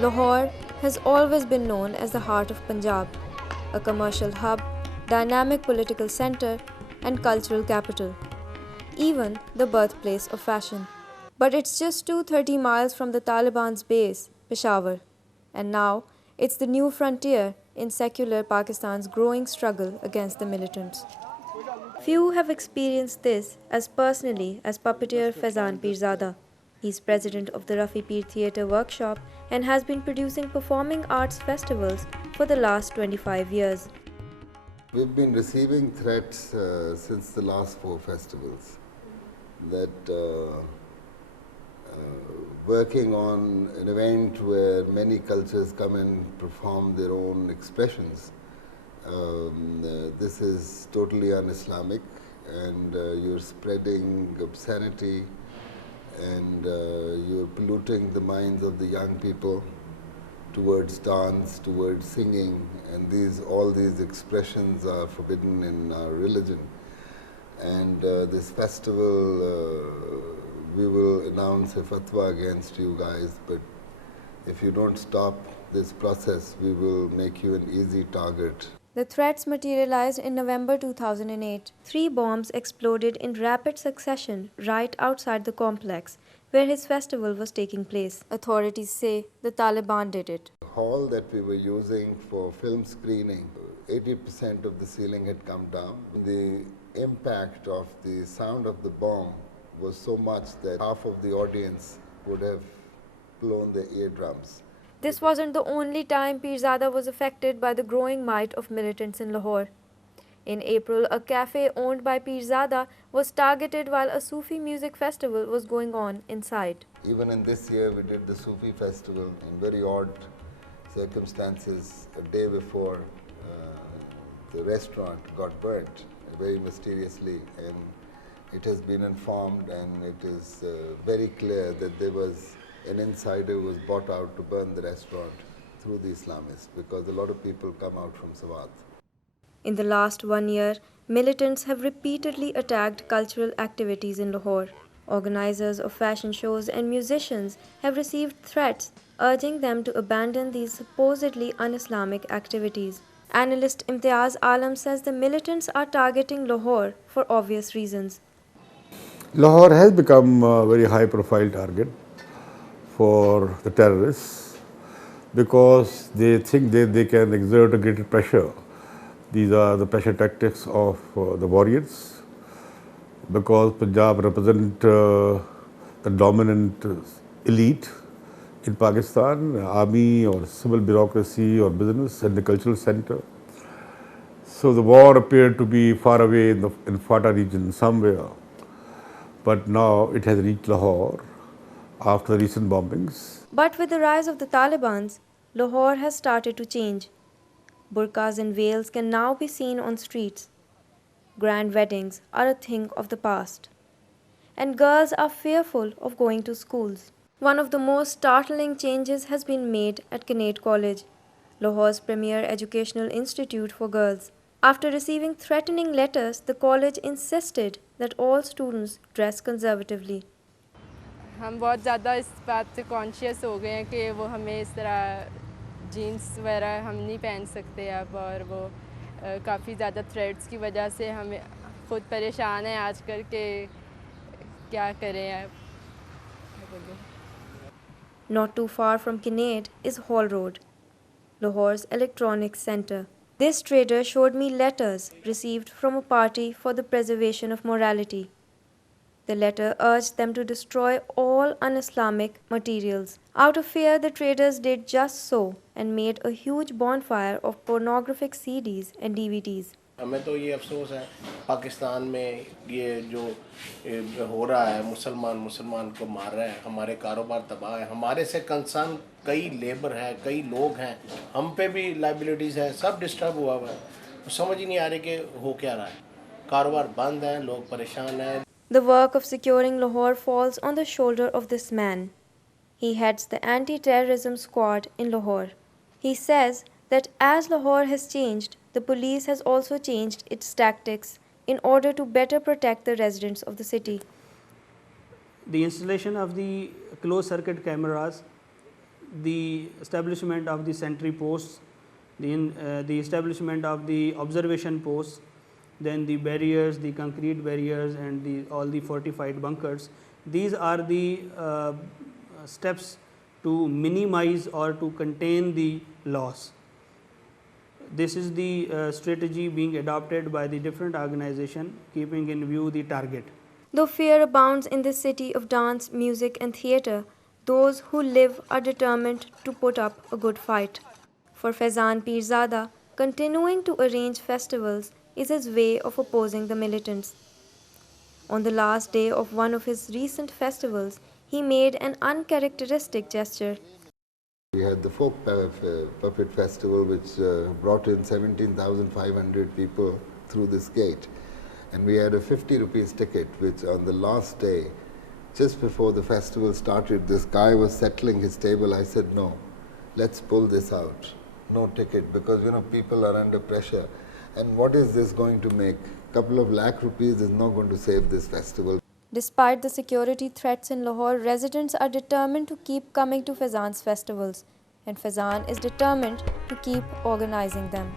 Lahore has always been known as the heart of Punjab, a commercial hub, dynamic political center, and cultural capital, even the birthplace of fashion. But it's just 230 miles from the Taliban's base, Peshawar, and now it's the new frontier in secular Pakistan's growing struggle against the militants. Few have experienced this as personally as puppeteer Faizan Pirzada. He's president of the Rafi Peer Theatre Workshop and has been producing performing arts festivals for the last 25 years. We've been receiving threats since the last four festivals that working on an event where many cultures come and perform their own expressions. This is totally un-Islamic, and you're spreading obscenity, and you're polluting the minds of the young people towards dance, towards singing, and all these expressions are forbidden in our religion. And this festival, we will announce a fatwa against you guys, but if you don't stop this process, we will make you an easy target. The threats materialized in November 2008. 3 bombs exploded in rapid succession right outside the complex where his festival was taking place. Authorities say the Taliban did it. The hall that we were using for film screening, 80% of the ceiling had come down. The impact of the sound of the bomb was so much that half of the audience would have blown their eardrums. This wasn't the only time Pirzada was affected by the growing might of militants in Lahore. In April, a cafe owned by Pirzada was targeted while a Sufi music festival was going on inside. Even in this year, we did the Sufi festival in very odd circumstances. A day before, the restaurant got burnt very mysteriously, and it has been informed, and it is very clear that there was an insider who was bought out to burn the restaurant through the Islamists, because a lot of people come out from Sawat. In the last 1 year, militants have repeatedly attacked cultural activities in Lahore. Organizers of fashion shows and musicians have received threats urging them to abandon these supposedly un-Islamic activities. Analyst Imtiaz Alam says the militants are targeting Lahore for obvious reasons. Lahore has become a very high-profile target for the terrorists because they think they can exert a greater pressure. These are the pressure tactics of the warriors, because Punjab represent the dominant elite in Pakistan, army or civil bureaucracy or business and the cultural center. So the war appeared to be far away in Fata region somewhere, but now it has reached Lahore after the recent bombings. But with the rise of the Taliban, Lahore has started to change. Burqas and veils can now be seen on streets. Grand weddings are a thing of the past. And girls are fearful of going to schools. One of the most startling changes has been made at Cannate College, Lahore's premier educational institute for girls. After receiving threatening letters, the college insisted that all students dress conservatively. हम बहुत ज़्यादा इस बात से conscious हो गए हैं कि वो हमें इस तरह जीन्स वगैरह हम नहीं पहन सकते अब, और वो काफ़ी ज़्यादा थ्रेड्स की वजह से हमें खुद परेशान हैं आजकल के क्या करें अब. Not too far from Cannate is Hall Road, Lahore's electronics center. This trader showed me letters received from a party for the preservation of morality. The letter urged them to destroy all un-Islamic materials. Out of fear, the traders did just so and made a huge bonfire of pornographic CDs and DVDs. हमें तो ये अफसोस है पाकिस्तान में ये जो हो रहा है, मुसलमान को मार रहा है, हमारे कारोबार तबाह है, हमारे से कंसर्न कई लेबर है, कई लोग हैं, हम पे भी लाइबिलिटीज़ है, सब डिस्टर्ब हुआ है. तो समझ ही नहीं आ रही कि हो क्या रहा है. कारोबार बंद है, लोग परेशान हैं. The work of securing Lahore falls on the shoulder of this man. He heads the anti-terrorism squad in Lahore. He says that as Lahore has changed, the police has also changed its tactics in order to better protect the residents of the city. The installation of the closed circuit cameras the establishment of the sentry posts, the establishment of the observation posts, then the barriers, the concrete barriers, and all the fortified bunkers. These are the steps to minimize or to contain the loss. This is the strategy being adopted by the different organization, keeping in view the target. Though fear abounds in this city of dance, music, and theatre, those who live are determined to put up a good fight. For Faizan Pirzada, continuing to arrange festivals is his way of opposing the militants. On the last day of one of his recent festivals, he made an uncharacteristic gesture. We had the folk puppet festival, which brought in 17,500 people through this gate. And we had a 50 rupees ticket, which on the last day, just before the festival started, this guy was settling his table. I said, no, let's pull this out. No ticket, because people are under pressure. And what is this going to make? Couple of lakh rupees is not going to save this festival. Despite the security threats in Lahore, residents are determined to keep coming to Faizan's festivals, and Faizan is determined to keep organizing them.